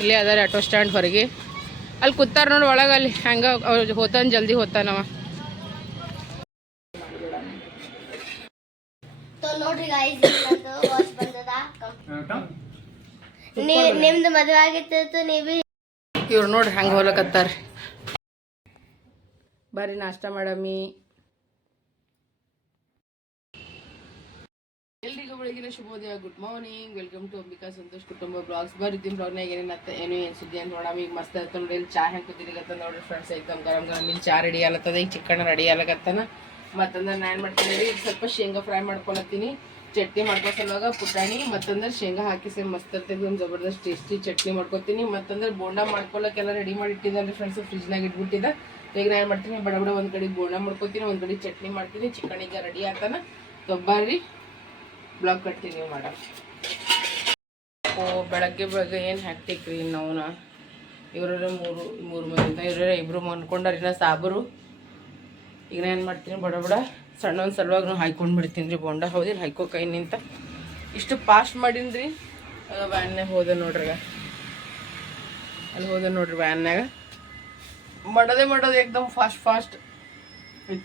ಇಲ್ಲೇ ಅದಾರೆ auto stand ಹೊರಗೆ. ಅಲ್ಲಿ ಕೂತಾರ ನೋಡಿ ಒಳಗೆ ಅಲ್ಲಿ ಹೆಂಗ ಹೋತಾನೆ ಜಲ್ದಿ ಹೋತಾನವ ನೋಡ್ರಿ ನಿಮ್ದು ಮದುವೆ ಆಗಿತ್ತು ನೀವು ಇವ್ರು ನೋಡ್ರಿ ಹೆಂಗೆ ಹೋಲಕತ್ತಾರ. ಬರ್ರಿ ನಾಷ್ಟ ಮಾಡಮ್ಮಿ. ಎಲ್ರಿಗೂ ಬೆಳಗಿನ ಶುಭೋದಯ. Good morning welcome to Ambika Santosh ಕುಟುಂಬ ಬ್ಲಾಗ್ಸ್ ಬರ್ತೀನಿ ಬ್ಲಾಗ್ನಾಗ ಏನೇನತ್ತ ಏನು ಏನು ಸುದ್ದಿ ಅಂತ ನೋಡಮ್ಮ ಈಗ ಮಸ್ತ್ ಆಯ್ತು ನೋಡಿ, ಇಲ್ಲಿ ಚಾ ಹೆಂಗೆ ಕೂತಿರಿಗತ್ತ ನೋಡ್ರಿ ಫ್ರೆಂಡ್ಸ್ ಐತಮ್ ಗರಂ ಗರಂ ಇಲ್ಲಿ ಚಾ ರೆಡಿ ಆಲತ್ತದ ಈಗ ಚಿಕ್ಕಣ್ಣ ರೆಡಿ ಆಲಕತ್ತನ ಮತ್ತಂದ್ರೆ ನಾನು ಏನು ಮಾಡ್ತೀನಿ ಈಗ ಸ್ವಲ್ಪ ಶೇಂಗಾ ಫ್ರೈ ಮಾಡ್ಕೊಳತ್ತೀನಿ. ಚಟ್ನಿ ಮಾಡ್ಕೋ ಸಲುವಾಗ ಪುಟಾಣಿ ಮತ್ತಂದ್ರೆ ಶೇಂಗಾ ಹಾಕಿ ಸೇಮ್ ಮಸ್ತ್ ಇರ್ತೈತಿ ಒಂದು ಜಬರ್ದಸ್ತ್ ಟೇಸ್ಟಿ ಚಟ್ನಿ ಮಾಡ್ಕೊತೀನಿ. ಮತ್ತಂದ್ರೆ ಬೋಂಡ ಮಾಡ್ಕೊಳಕ್ಕೆಲ್ಲ ರೆಡಿ ಮಾಡಿ ಇಟ್ಟಿದ್ದಾರೆ ಫ್ರೆಂಡ್ಸ್ ಫ್ರಿಜ್ನಾಗ ಇಟ್ಬಿಟ್ಟಿದ್ದ. ಈಗ ನಾನು ಏನು ಮಾಡ್ತೀನಿ, ಬಡ ಬಡ ಒಂದು ಕಡೆ ಬೋಂಡ ಮಾಡ್ಕೊತೀನಿ, ಒಂದು ಕಡೆ ಚಟ್ನಿ ಮಾಡ್ತೀನಿ. ಈಗ ರೆಡಿ ಆಗ್ತಾನೆ. ತೊಬ್ಬಾರಿ ಬ್ಲಾಗ್ ಕಂಟಿನ್ಯೂ ಮಾಡ ಓ, ಬೆಳಗ್ಗೆ ಬೆಳಗ್ಗೆ ಏನು ಹ್ಯಾಕ್ಟಿಕ್ ರೀ ನಾವುನ ಇವ್ರೇ ಮೂರು ಮೂರು ಮಂದಿ ಇವ್ರೇ ಇಬ್ಬರು ಮನ್ಕೊಂಡಾರ ಇನ್ನ ಸಾಬರು. ಈಗ ನಾನು ಏನು ಮಾಡ್ತೀನಿ, ಬಡ ಬಡ ಸಣ್ಣ ಒಂದು ಸಲುವಾಗಿ ನಾವು ಹಾಯ್ಕೊಂಡು ಬಿಡ್ತೀನಿ ರೀ ಬೋಂಡ. ಹೌದಿಲ್ಲ, ಹಾಯ್ಕೋ ಕೈ ನಿಂತ. ಇಷ್ಟು ಪಾಸ್ಟ್ ಮಾಡೀನಿ ರೀ ವ್ಯಾನ್ಯಾಗ ಹೋದೆ ನೋಡ್ರಿ ಅಲ್ಲಿ ಹೋದೆ ನೋಡ್ರಿ ವ್ಯಾನ್ಯಾಗ ಮಾಡೋದೇ ಮಾಡೋದು ಏಕ್ದಮ್ ಫಾಸ್ಟ್ ಫಾಸ್ಟ್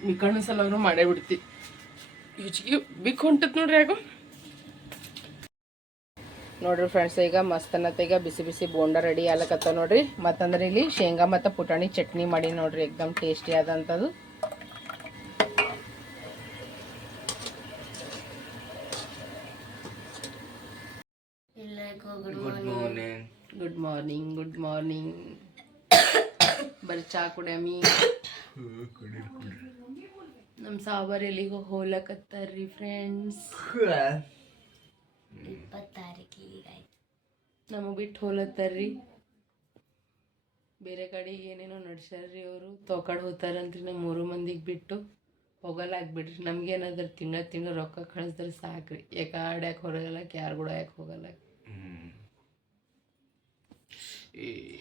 ಮಿಕ್ಕಣ್ಣ ಸಲುವಾಗಿ ಮಾಡೇ ಬಿಡ್ತಿ. ಹೆಚ್ಚಿಗೆ ಬಿಕ್ ಹೊಂಟತ್ ನೋಡ್ರಿ ಯಾಕೋ ನೋಡ್ರಿ ಫ್ರೆಂಡ್ಸ್ ಈಗ ಮಸ್ತ್ ಅನ್ನತ್ತ ಈಗ ಬಿಸಿ ಬಿಸಿ ಬೋಂಡ ರೆಡಿ ಆಲಕತ್ತ ನೋಡ್ರಿ. ಮತ್ತಂದ್ರೆ ಇಲ್ಲಿ ಶೇಂಗಾ ಮತ್ತು ಪುಟಾಣಿ ಚಟ್ನಿ ಮಾಡಿ ನೋಡ್ರಿ ಎಕ್ದಮ್ tasty ಆದಂಥದ್ದು good morning good morning good morning ಬರೀ ಚಾ ಕುಡಿಯಮಿ ನಮ್ಮ ಸಾಬರ್ ಎಲ್ಲಿಗೋ ಹೋಲಕತ್ತಾರ್ರಿ ಫ್ರೆಂಡ್ಸ್ ಇಪ್ಪತ್ತಾರೀಕಿಗೆ ಗಾಯ್ಸ್ ನಮಗೆ ಬಿಟ್ಟು ಹೋಲತ್ತಾರ್ರಿ. ಬೇರೆ ಕಡೆ ಏನೇನೋ ನಡ್ಸ್ಯಾರ್ರಿ ಅವರು. ತೋಕಾಡ್ ಹೋಗ್ತಾರಂತ್ರಿ ನಮ್ಮ ಮೂರು ಮಂದಿಗೆ ಬಿಟ್ಟು. ಹೋಗಲ್ಲ ಆಗ್ಬಿಡ್ರಿ. ನಮ್ಗೇನಾದ್ರು ತಿಂಗಳ ತಿಂಗಳ ರೊಕ್ಕ ಕಳಿಸಿದ್ರೆ ಸಾಕ್ರಿ. ಯಾಕೆ ಆಡ್ಯಾಕೆ ಹೊರಗಲ್ಲ ಯಾರು ಕೂಡ ಯಾಕೆ ಹೋಗಲ್ಲ.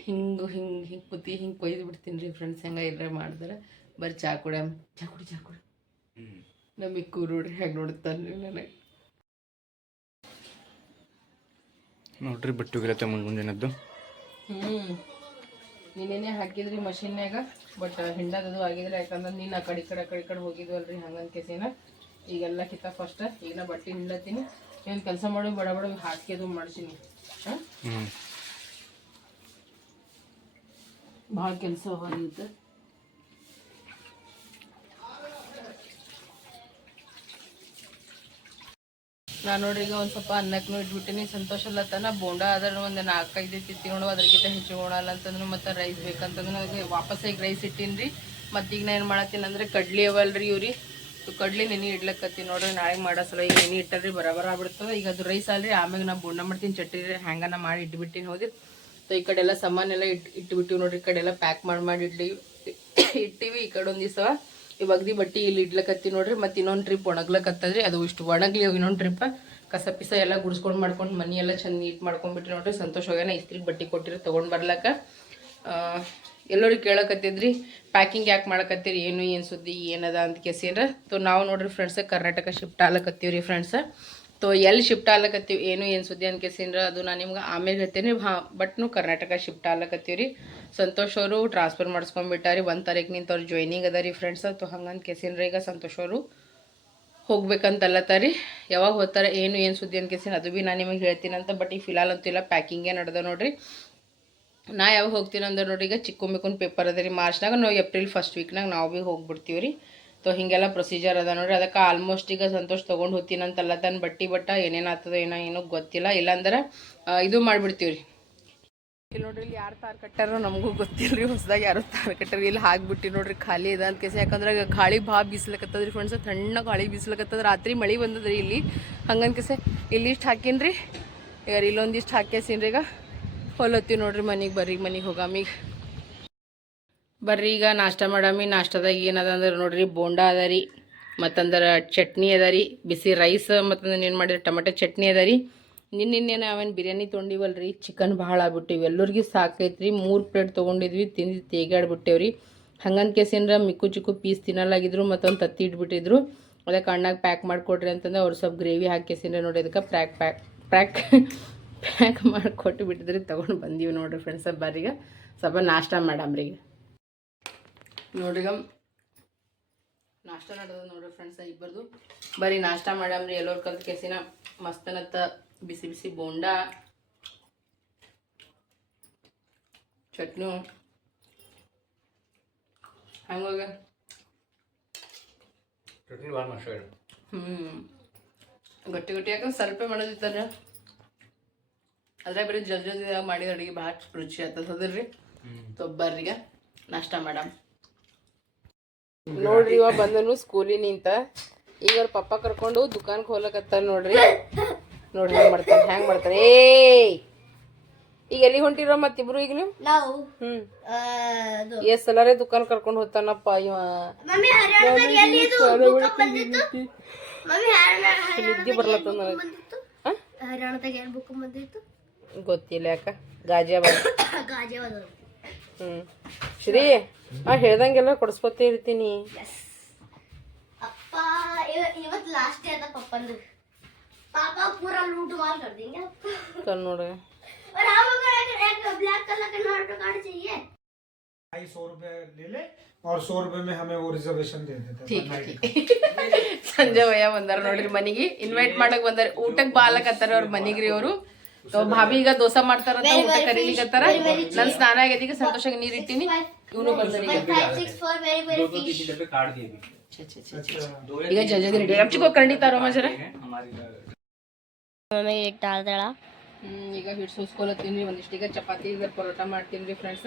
ಹಿಂಗೆ ಹಿಂಗೆ ಹಿಂಗೆ ಕುತಿ ಹಿಂಗೆ ಕೊಯ್ದು ಬಿಡ್ತೀನಿ ರೀ ಫ್ರೆಂಡ್ಸ್ ಹೆಂಗೆ ಇಲ್ಲರೆ ಮಾಡಿದ್ರೆ. ಬರೀ ಚಾ ಕುಡಿಯ ಚಾ ಕುಡಿ ಚಾ ಕುಡಿ. ನಮಗೆ ಕೂರುಡ್ರಿ ಹೆಂಗೆ ನೋಡ್ತಾನೆ ನನಗೆ. ನೋಡ್ರಿ ಬಟ್ಟುಗಿರತ್ತೆ ಮುಂಜಾನೆದ್ದು ಹ್ಞೂ ನೀನೇನೇ ಹಾಕಿದ್ರಿ ಮಷಿನ್ಯಾಗ ಬಟ್ ಹಿಂಡದದು ಆಗಿದ್ರೆ ಯಾಕಂದ್ರೆ ನೀನು ಆ ಕಡೆ ಕಡೆ ಕಡೆ ಕಡೆ ಹೋಗಿದ್ವಲ್ರಿ ಹಂಗಂತ ಕೇಸಿನ. ಈಗೆಲ್ಲ ಕಿತ್ತ ಫಸ್ಟ್ ಈಗ ನಾ ಬಟ್ಟೆ ಹಿಂಡತ್ತೀನಿ. ಏನು ಕೆಲಸ ಮಾಡಿ ಬಡ ಬಡ ಹಾಕಿ ಅದು ಮಾಡ್ತೀನಿ. ಹಾಂ? ಭಾಳ ಕೆಲಸ ಹೊರಗಿತ್ತು ನಾನು ನೋಡ್ರಿ ಈಗ ಒಂದು ಸ್ವಲ್ಪ ಅನ್ನಕ್ಕೂ ಇಟ್ಬಿಟ್ಟಿನಿ. ಸಂತೋಷ ಅಲ್ಲತನ ಬೋಂಡ ಆದ್ರೆ ಒಂದು ನಾಲ್ಕೈದು ಐತಿ ತಿನ್ನೋಣ ಅದ್ರಕ್ಕಿಂತ ಹೆಚ್ಚು ಗೋಣಲ್ಲ ಅಂತಂದ್ರೆ ಮತ್ತೆ ರೈಸ್ ಬೇಕಂತಂದ್ರೆ ವಾಪಸ್ ಈಗ ರೈಸ್ ಇಟ್ಟಿನಿ ರೀ ಈಗ ನಾ ಏನು ಮಾಡತ್ತೀನಿ ಅಂದ್ರೆ ಕಡ್ಲಿ ಅವಲ್ರಿ ಇವ್ರಿ. ಕಡ್ಲಿ ನೆನೆ ಇಡ್ಲಕ್ಕತ್ತೀನಿ ನೋಡ್ರಿ. ನಾಳೆಗೆ ಮಾಡೋ ಸಲ ಈಗ ನೆನೆ ಇಟ್ಟಲ್ರಿ. ಬರಬರ ಆಗ್ಬಿಡ್ತದೆ. ಈಗ ಅದು ರೈಸ್ ಅಲ್ರಿ. ಆಮ್ಯಾಗ ನಾ ಬೋಂಡ ಮಾಡ್ತೀನಿ. ಚಟ್ನಿ ಹ್ಯಾಂಗನ ಮಾಡಿ ಇಟ್ಬಿಟ್ಟಿನಿ ಹೋದಿರಿ. ಸೊ ಈ ಕಡೆ ಎಲ್ಲ ಸಾಮಾನೆಲ್ಲ ಇಟ್ ಇಟ್ಟು ಇಟ್ಬಿಟ್ಟಿವಿ ನೋಡ್ರಿ. ಈ ಕಡೆ ಎಲ್ಲ ಪ್ಯಾಕ್ ಮಾಡಿ ಮಾಡಿ ಇಡ್ಲಿ, ಇಟ್ಟಿವಿ. ಈ ಕಡೆ ಒಂದು ದಿವಸ. ಇವಾಗ್ದಿ ಬಟ್ಟಿ ಇಲ್ಲಿ ಇಡ್ಲಕತ್ತಿ ನೋಡ್ರಿ, ಮತ್ತೆ ಇನ್ನೊಂದು ಟ್ರಿಪ್ ಒಣಗ್ಲಕತ್ತದ್ರಿ. ಅದು ಇಷ್ಟು ಒಣಗ್ಲಿ ಇನ್ನೊಂದು ಟ್ರಿಪ್ ಕಸ ಪಿಸ ಎಲ್ಲ ಗುಡಿಸ್ಕೊಂಡು ಮಾಡ್ಕೊಂಡು ಮನಿ ಎಲ್ಲ ಚೆಂದ ನೀಟ್ ಮಾಡ್ಕೊಂಡ್ಬಿಟ್ರಿ ನೋಡ್ರಿ. ಸಂತೋಷ ಹೋಗ್ಯಾನ, ಇಸ್ತ್ರಿಗೆ ಬಟ್ಟೆ ಕೊಟ್ಟಿರಿ, ತೊಗೊಂಡು ಬರ್ಲಕ್ಕ. ಎಲ್ಲರೂ ಕೇಳಕತ್ತಿದ್ರಿ ಪ್ಯಾಕಿಂಗ್ ಯಾಕೆ ಮಾಡಕತ್ತೀರಿ, ಏನು ಏನು ಸುದ್ದಿ, ಏನದ ಅಂತ ಕೇಸಿರ ತೊ ನಾವು ನೋಡ್ರಿ ಫ್ರೆಂಡ್ಸ್ ಕರ್ನಾಟಕ ಶಿಫ್ಟ್ ಆಗ್ಲಕತ್ತೀವ್ರಿ ಫ್ರೆಂಡ್ಸ್ ತೊ ಎಲ್ಲಿ ಶಿಫ್ಟ್ ಆಗ್ಲಕತ್ತೀವಿ? ಏನು ಏನು ಸುದ್ದಿ ಅಂತ ಕೇಸಿಂದ್ರ ಅದು ನಾನು ನಿಮ್ಗೆ ಆಮೇಲೆ ಹೇಳ್ತೇನೆ. ಹಾಂ ಬಟ್ ನೀವು ಕರ್ನಾಟಕ ಶಿಫ್ಟ್ ಆಗ್ಲಕತ್ತೀವಿ ರೀ ಸಂತೋಷ್ ಅವರು ಟ್ರಾನ್ಸ್ಫರ್ ಮಾಡಿಸ್ಕೊಂಡ್ಬಿಟ್ಟಾರಿ ಒಂದು ತಾರೀಕಿನಿಂದ ಅವ್ರು ಜಾಯ್ನಿಂಗ್ ಅದ ರೀ ಫ್ರೆಂಡ್ಸ್ ತೊ ಹಂಗಂತ ಕೇಸಿಂದ್ರ ಈಗ ಸಂತೋಷ್ ಅವರು ಹೋಗ್ಬೇಕಂತಲ್ಲತ್ತಾರಿ ಯಾವಾಗ ಹೋಗ್ತಾರೆ, ಏನು ಏನು ಸುದ್ದಿ ಅಂತ ಕೇಸಿನ ಅದು ಭೀ ನಾನು ನಿಮಗೆ ಹೇಳ್ತೀನಂತ ಅಂತ. ಬಟ್ ಈಗ ಫಿಲಾಲ್ ಅಂತಿಲ್ಲ ಪ್ಯಾಕಿಂಗೇ ನಡೆದ ನೋಡ್ರಿ. ನಾ ಯಾವಾಗ ಹೋಗ್ತೀನಿ ಅಂದ್ರೆ ನೋಡ್ರಿ, ಈಗ ಚಿಕ್ಕೊಮ್ಮಿಕೊಂಡ್ ಪೇಪರ್ ಅದ ರೀ. ಮಾರ್ಚ್ನಾಗ ನಾವು ಏಪ್ರಿಲ್ ಫಸ್ಟ್ ವೀಕ್ನಾಗ ನಾವು ಭೀ ಹೋಗ್ಬಿಡ್ತೀವಿ ರೀ ಸೊ ಹಿಂಗೆಲ್ಲ ಪ್ರೊಸೀಜರ್ ಅದ ನೋಡ್ರಿ. ಅದಕ್ಕೆ ಆಲ್ಮೋಸ್ಟ್ ಈಗ ಸಂತೋಷ್ ತೊಗೊಂಡು ಹೋಗ್ತೀನಂತಲ್ಲ ತನ್ನ ಬಟ್ಟಿ ಬಟ್ಟ ಏನೇನು ಆಗ್ತದ ಏನೋ ಏನೋ ಗೊತ್ತಿಲ್ಲ. ಇಲ್ಲಾಂದ್ರೆ ಇದು ಮಾಡಿಬಿಡ್ತೀವಿ ರೀ ಇಲ್ಲಿ ನೋಡ್ರಿ, ಇಲ್ಲಿ ಯಾರು ತಾರ್ ಕಟ್ಟಾರೋ ನಮಗೂ ಗೊತ್ತಿಲ್ಲ ರೀ ಹೊಸದಾಗಿ ಯಾರು ತಾರ್ ಕಟ್ಟಾರ. ಇಲ್ಲಿ ಹಾಕ್ಬಿಟ್ಟು ನೋಡ್ರಿ, ಖಾಲಿ ಇದೆ ಅಂತ ಕೇಸಿ ಯಾಕಂದ್ರೆ ಗಾಳಿ ಭಾಳ ಬೀಸ್ಲಕತ್ತದ್ರಿ ಫ್ರೆಂಡ್ಸ್ ತಣ್ಣ ಗಾಳಿ ಬೀಸ್ಲಕತ್ತದ. ರಾತ್ರಿ ಮಳೆ ಬಂದದ್ರಿ ಇಲ್ಲಿ. ಹಂಗನ್ ಕೇಸೆ ಇಲ್ಲಿ ಇಷ್ಟು ಹಾಕೀನಿ ಈಗ ಇಲ್ಲೊಂದಿಷ್ಟು ಹಾಕ್ಯಸೀನಿ ಈಗ. ಹೊಲತ್ತೀವಿ ನೋಡ್ರಿ ಮನೆಗೆ ಬರ್ರಿ, ಮನೆಗೆ ಹೋಗಾಮೀಗ ಬರ್ರಿ, ಈಗ ನಾಷ್ಟ ಮಾಡಮ್ಮಿ, ನಾಷ್ಟದಾಗ ಏನದ ಅಂದ್ರೆ ನೋಡ್ರಿ, ಬೋಂಡ ಅದ ರೀ, ಮತ್ತಂದ್ರೆ ಚಟ್ನಿ ಅದ ರೀ, ಬಿಸಿ ರೈಸ್, ಮತ್ತಂದ್ರೆ ಏನು ಮಾಡಿದ್ರೆ, ಟೊಮೆಟೊ ಚಟ್ನಿ ಅದ ರೀ. ಅವೇನು ಬಿರಿಯಾನಿ ತೊಗೊಂಡಿವಲ್ರಿ ಚಿಕನ್ ಭಾಳ ಆಗ್ಬಿಟ್ಟಿವಿ ಎಲ್ಲರಿಗೂ ಸಾಕೈತ್ರಿ, ಮೂರು ಪ್ಲೇಟ್ ತೊಗೊಂಡಿದ್ವಿ, ತಿಂದು ತೇಗಾಡ್ಬಿಟ್ಟೇವ್ರಿ ಹಂಗಂತ ಕೇಸಿಂದ್ರ ಮಿಕ್ಕು ಚಿಕ್ಕು ಪೀಸ್ ತಿನ್ನಲಾಗಿದ್ರು, ಮತ್ತೊಂದು ತತ್ತಿ ಇಟ್ಬಿಟ್ಟಿದ್ರು. ಅದಕ್ಕೆ ಅಣ್ಣಾಗ ಪ್ಯಾಕ್ ಮಾಡಿಕೊಡ್ರಿ ಅಂತಂದ್ರೆ ಅವ್ರು ಸ್ವಲ್ಪ ಗ್ರೇವಿ ಹಾಕಿ ಕೇಸಿಂದ್ರೆ ನೋಡಿ ಅದಕ್ಕೆ ಪ್ಯಾಕ್ ಪ್ಯಾಕ್ ಪ್ಯಾಕ್ ಪ್ಯಾಕ್ ಮಾಡಿ ಕೊಟ್ಟು ಬಿಟ್ಟಿದ್ರಿ ತೊಗೊಂಡು ಬಂದೀವಿ ನೋಡ್ರಿ ಫ್ರೆಂಡ್ಸ್ ಬರ್ರೀಗ ಸ್ವಲ್ಪ ನಾಷ್ಟ ಮಾಡಮ್ರಿ ಈಗ. ನೋಡ್ರಿಗ ನಾಷ್ಟ ನಡೆದ ನೋಡ್ರಿ ಫ್ರೆಂಡ್ಸ್ ಇಬ್ಬರದು. ಬರೀ ನಾಷ್ಟ ಮಾಡಮ್ರಿ ಎಲ್ಲೋರ್ ಕಲ್ತ ಕೆಸಿನ ಮಸ್ತನತ್ತ ಬಿಸಿ ಬಿಸಿ ಬೋಂಡ ಚಟ್ನಿ. ಹಂಗ ಚಟ್ನಿ ಭಾಳ ಮಸ್ತ್ ಹ್ಞೂ ಗಟ್ಟಿ ಗಟ್ಟಿ ಯಾಕಂದ್ರೆ ಸ್ವಲ್ಪ ಮಾಡೋದಿತ್ತಾರ ಅದ್ರಾಗ ಬರೀ ಜಲ್ದಿ ಜಲ್ದಿದಾಗ ಮಾಡಿದ ಅಡುಗೆ ಭಾಳ ರುಚಿ ಆಗ್ತದ ಹೌದಿಲ್ರಿ ತೊಬ್ಬರ್ರಿಗೆ ನಾಷ್ಟ ಮಾಡಮ್. ನೋಡ್ರಿ ಇವ ಬಂದನು ಸ್ಕೂಲಿನಿಂದ ಈಗ ಅವ್ರ ಪಪ್ಪ ಕರ್ಕೊಂಡು ದುಕಾನ್ ಹೋಗ್ಲಕತ್ತಾರ ನೋಡ್ರಿ. ನೋಡ್ರಿ ಹೆಂಗ್ ಮಾಡ್ತಾನೆ ಹೆಂಗ್ ಮಾಡ್ತಾರೆ ಏಯ್! ಈಗ ಎಲ್ಲಿ ಹೊಂಟಿರೋ ಮತ್ತಿಬ್ರು ಈಗ ನೀವು ನಾವು ಹ್ಮ್. ಆ, ಅದು. ಎಷ್ಟ್ ಸಲರೇ ದುಕಾನ್ ಕರ್ಕೊಂಡು ಹೋಗ್ತಾನಪ್ಪ ಇವ. ನಿದ್ದೆ ಬರ್ಲತ್ತದ ನನಗೆ? ಗೊತ್ತಿಲ್ಲ ಯಾಕ? ಗಾಜಿಯಾಬಾದ್. ಗಾಜಿಯಾಬಾದ್ ಹ್ಮ್ ಶ್ರೀ ಆ ಹೇಳ್ದಂಗೆಲ್ಲ ಕೊಡಿಸ್ಕೊತ ಇರ್ತೀನಿ ಅಪ್ಪ ಇವ- ಇವತ್ತು ಲಾಸ್ಟ್ ಡೇ ಅದ ಪಪ್ಪಂದು ಪಾಪ ಪೂರಾ ಲೂಟ್ ಮಾಲ್ कर देंगे आपको ಕಲ್ ನೋಡ और हम अगर एक, एक ब्लैक कलर का नोट कार्ड चाहिए ढाई सौ रुपए ले ले और सौ रुपए में हमें वो रिजर्वेशन दे देते हैं ठीक है ठीक ಸಂಜೆ ವಯ್ಯ ಬಂದಾರ ನೋಡ್ರಿ ಮನಿಗೆ ಇನ್ವೈಟ್ ಮಾಡಕ್ ಬಂದಾರ ಊಟಕ್ ಬಾಲಕತ್ತಾರ ಅವ್ರ ಮನಿಗ್ರಿ ಅವರು ಸೊ ಭಾಬಿ ಈಗ ದೋಸಾ ಮಾಡ್ತಾರಂತ ಊಟ ಕರೀಲಿಕತ್ತಾರ ನನ್ ಸ್ನಾನ ಆಗೈತಿ ಈಗ ಸಂತೋಷಕ್ಕೆ ನೀರ್ ಇಟ್ಟಿನಿ ಇವನು ಈಗ ಜಲ್ದಿ ರೆಡಿ ಮಜರ ಈಗ ಹಿಟ್ಟು ಸೂಸ್ಕೊಲತ್ತೀನಿ ಒಂದಿಷ್ಟು ಈಗ ಚಪಾತಿ ಪರೋಟ ಮಾಡ್ತೀನಿ ರೀ ಫ್ರೆಂಡ್ಸ್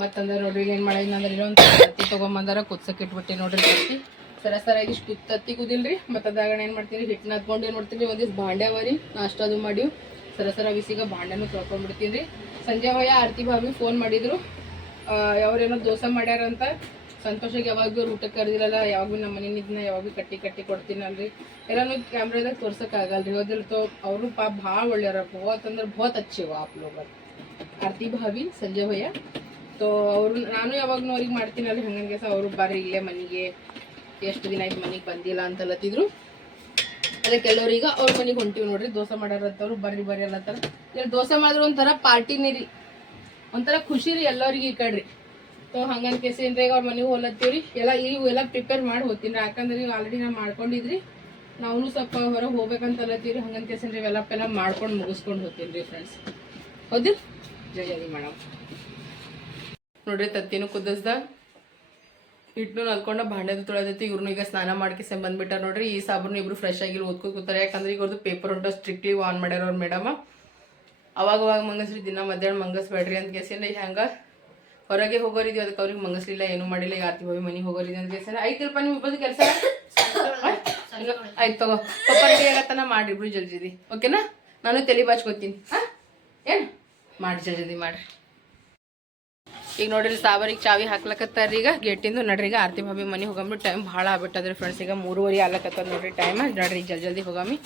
ಮತ್ತಂದ್ರೆ ನೋಡ್ರಿ ಏನ್ ಮಾಡಿದ್ನ ಅಂದ್ರೆ ಇನ್ನೊಂದು ತತ್ತಿ ತೊಗೊಂಬಂದಾರ ಕುದ್ಸಕ್ಕೆ ಇಟ್ಬಿಟ್ಟೆ ನೋಡ್ರಿ ಜಾಸ್ತಿ. ಸರ ಸರ ಇದಿಷ್ಟು ಕುದ್ ಕುದಿಲ್ರಿ. ಮತ್ತು ಅದಾಗ ಮಾಡ್ತೀನಿ ಹಿಟ್ಟು ಹತ್ಕೊಂಡು ಏನ್ ಮಾಡ್ತೀನಿ ಒಂದಿಷ್ಟು ಭಾಂಡೆ ಅವರಿ ನಾಷ್ಟದು ಮಾಡಿವು. ಮಾಡಿ ಸರ ಸರ ಬಿಸಿಗ ಬಾಂಡನ್ನು ತೊಳ್ಕೊಂಡ್ಬಿಡ್ತೀನಿ. ರೀ ಸಂಜೆ ಹೋಯ ಆರತಿ ಭಾವಿ ಫೋನ್ ಮಾಡಿದ್ರು. ಅವ್ರೇನೋ ದೋಸೆ ಮಾಡ್ಯಾರಂತ. ಸಂತೋಷಕ್ಕೆ ಯಾವಾಗೂ ಊಟಕ್ಕೆ ಕರೆದಿರಲ್ಲ ಯಾವಾಗೂ ನಮ್ಮ ಮನೆಯಿಂದ ಯಾವಾಗೂ ಕಟ್ಟಿ ಕಟ್ಟಿ ಕೊಡ್ತೀನಲ್ರಿ. ಎಲ್ಲಾನು ಕ್ಯಾಮ್ರಾದಾಗ ತೋರ್ಸೋಕ್ಕಾಗಲ್ರಿ ಹೋದಿಲ್ಲ ತೋ, ಅವರು ಪಾಪ ಭಾಳ ಒಳ್ಳೆಯವ್ರ. ಬಹುತ್ ಅಂದ್ರೆ ಬಹುತ್ ಅಚ್ಚಿ ವ ಆಪ್ ಲೋಗ ಆರತಿ ಭಾವಿ ಸಂಜೆ ಹೋಯ ತೋ, ಅವರು, ನಾನು ಯಾವಾಗೂ ಅವ್ರಿಗೆ ಮಾಡ್ತೀನಲ್ರಿ. ಹಂಗಂಗೆ ಸಹ ಅವರು ಬರ್ರಿ ಇಲ್ಲೇ ಮನೆಗೆ. ಎಷ್ಟು ದಿನ ಆಯ್ತು ಮನೆಗೆ ಬಂದಿಲ್ಲ ಅಂತಲತ್ತಿದ್ರು ಅದಕ್ಕೆ ಎಲ್ಲರೂ ಈಗ ಅವ್ರ ಮನೆಗೆ ಹೊಂಟಿವಿ ನೋಡ್ರಿ, ದೋಸೆ ಮಾಡ್ಯಾರಂತವ್ರು ಬರ್ರಿ ಬರ್ರಿ ಅಲ್ಲತ್ತಾರ ಇಲ್ಲಿ ದೋಸೆ ಮಾಡಿದ್ರೆ ಒಂಥರ ಪಾರ್ಟಿನೇ ರೀ ಒಂಥರ ಖುಷಿ ರೀ ಎಲ್ಲರಿಗೆ ಈ ಕಡ್ರಿ. ಸೊ ಹಂಗಂತ ಏನ್ರಿ ಈಗ ಅವ್ರ ಮನೆಗೆ ಹೋಲತ್ತೀವ್ರಿ. ಎಲ್ಲ ಇವು ಎಲ್ಲ ಪ್ರಿಪೇರ್ ಮಾಡಿ ಹೋಗ್ತೀನಿ ಯಾಕಂದ್ರೆ ಈಗ ಆಲ್ರೆಡಿ ನಾವು ಮಾಡ್ಕೊಂಡಿದ್ರಿ. ನಾವು ಸ್ವಲ್ಪ ಹೊರಗೆ ಹೋಗ್ಬೇಕಂತ ಅಲ್ಲತ್ತೀವ್ರಿ ಹಂಗಂತ ರೀ ಇವೆಲ್ಲ ಪೆಲ್ಲ ಮಾಡ್ಕೊಂಡು ಮುಗಿಸ್ಕೊಂಡು ಹೋಗ್ತೀನಿ ರೀ ಫ್ರೆಂಡ್ಸ್ ಹೌದು ಜಯ ಜಯ ಮೇಡಮ್ ನೋಡ್ರಿ, ತತ್ತಿನೂ ಕುದಿಸ್ದ. ಹಿಟ್ಟು ನಲ್ಕೊಂಡು ಭಾಂಡೆದು ತೊಳೆದೈತಿ. ಇವ್ರನ್ನ ಈಗ ಸ್ನಾನ ಮಾಡ್ಕಿಸ ಬಂದ್ಬಿಟ್ಟಾರ ನೋಡ್ರಿ. ಈ ಸಾಬೂನು ಇಬ್ರು ಫ್ರೆಶ್ ಆಗಿ ಓದ್ಕೊ ಕೂತಾರೆ. ಯಾಕಂದ್ರೆ ಈಗ ಅವ್ರದ್ದು ಪೇಪರ್ ಉಂಟು ಸ್ಟ್ರಿಕ್ಟ್ಲಿ ಆನ್ ಮಾಡ್ಯಾರ ಅವ್ರ ಮೇಡಮ್ ಅವಾಗ ಅವಾಗ ಮಂಗಸ್ರಿ ದಿನ ಮಧ್ಯಾಹ್ನ ಮಂಗಸ್ಬೇಡ್ರಿ ಅಂತ ಕೇಸಿನ ಹೆಂಗ ಹೊರಗೆ ಹೋಗೋರಿದ್ವಿ. ಅದಕ್ಕೆ ಅವ್ರಿಗೆ ಮಂಗಸ್ಲಿಲ್ಲ ಏನು ಮಾಡಿಲ್ಲ. ಈಗ ಆರ್ತಿ ಹೋಗಿ ಮನೆಗೆ ಹೋಗೋರಿದ್ವಿ ಅಂತ ಕೇಸಿಂದ ರೂಪಾಯಿ ನೀವು ಇಬ್ಬರು ಕೆಲಸ ಆಯ್ತು ತಗೋ. ಪಪ್ಪ ರೆಡಿ ಆಗತ್ತನ? ಮಾಡಿಬ್ರು ಜಲ್ದಿ ಓಕೆನಾ? ನಾನು ತಲೆ ಬಾಚ್ಕೋತೀನಿ. ಹಾಂ? ಏನು? ಮಾಡಿ ಜಲ್ದಿ ಮಾಡ್ರಿ. ಈಗ ನೋಡ್ರಿ ಸಾವರಿಗೆ ಚಾವಿ ಹಾಕ್ಲಕತ್ತಾರ ಈಗ. ಗೇಟಿಂದು ನಡ್ರಿ ಈಗ ಆರತಿ ಭಾಬಿ ಮನೆ ಹೋಗಮ್ರಿ. ಟೈಮ್ ಭಾಳ ಆಗ್ಬಿಟ್ಟದ್ರಿ ಫ್ರೆಂಡ್ಸ್ ಈಗ ಮೂರುವರೆ ಆಗ್ಲಕತ್ತದ ನೋಡ್ರಿ ಟೈಮ್ ನಡ್ರಿ ಜಲ್ದಿ ಜಲ್ದಿ ಹೋಗಮ್ಮಿ.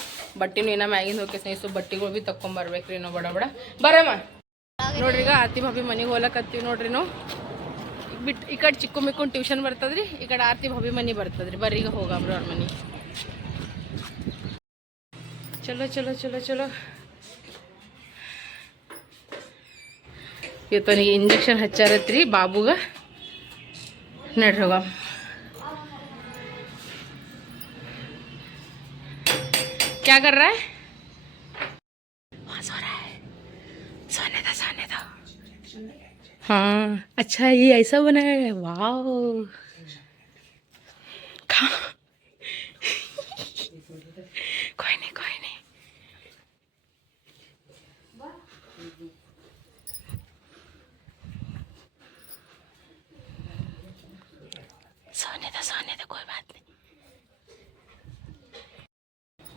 ಬಟ್ಟಿನೂ ಏನೋ ಮ್ಯಾಗಿಂದ ಹೋಗಿ ಸ್ನೇಹಿಸು ಬಟ್ಟಿಗಳು ಭೀ ತಕೊಂಬರ್ಬೇಕ್ರಿ ನಾವು ಬಡ ಬಡ. ಬರಮ್ಮ. ನೋಡ್ರಿ ಈಗ ಆರತಿ ಭಾಬಿ ಮನೆಗೆ ಹೋಗ್ಲಕತ್ತೀವಿ ನೋಡ್ರಿ ನಾವು ಬಿಟ್ಟು ಈ ಕಡೆ ಚಿಕ್ಕು ಮಿಕ್ಕೊಂಡು ಟ್ಯೂಷನ್ ಬರ್ತದ್ರಿ, ಈ ಕಡೆ ಆರತಿ ಭಾಬಿ ಮನೆ ಬರ್ತದ್ರಿ. ಬರ್ರಿ ಈಗ ಹೋಗಮ್ರಿ ಅವ್ರ ಮನೆ. ಚಲೋ ಚಲೋ ಚಲೋ ಚಲೋ. ಇವತ್ತವನಿಗೆ ಇಂಜೆಕ್ಷನ್ ಹಚ್ಚಾರತ್ರಿ ಬಾಬುಗ ನಡ್ರಿ ಹೋಗ क्या कर रहा है वहाँ सो रहा है सोने दो सोने दो हाँ अच्छा ये ऐसा बना है वाह कहाँ कोई नहीं कोई नहीं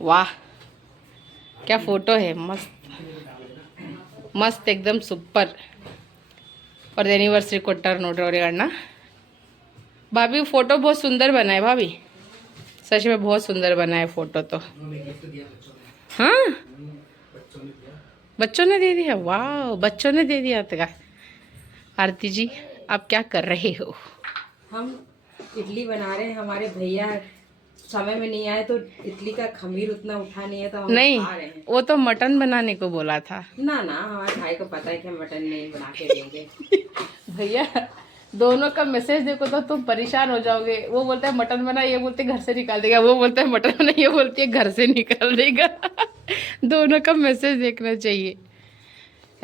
वाह क्या फोटो है मस्त मस्त एकदम सुपर और एनिवर्सरी ಕೊಟ್ಟಾರ ನೋಡ್ರಿ ಅವ್ರಿಗೆ ಅಣ್ಣ भाभी फोटो बहुत सुंदर बना है भाभी सच में बहुत सुंदर बना है फोटो तो हाँ बच्चों ने दे दिया वाह बच्चों ने दे दिया तगा आरती जी आप क्या कर रहे हो हम इडली बना रहे हैं हमारे भैया समय में नहीं आए तो इडली का खमीर उतना उठा नहीं है तो हम नहीं खा रहे हैं। वो तो मटन बनाने को बोला था। ना ना हमारे भाई को पता है कि हम मटन नहीं बना के देंगे। भैया दोनों का मैसेज देखो तो तुम परेशान हो जाओगे। वो बोलता है मटन बना ये बोलते घर से निकाल देगा। वो बोलता है मटन बना ये बोलती है घर से निकाल देगा। दोनों का मैसेज देखना चाहिए।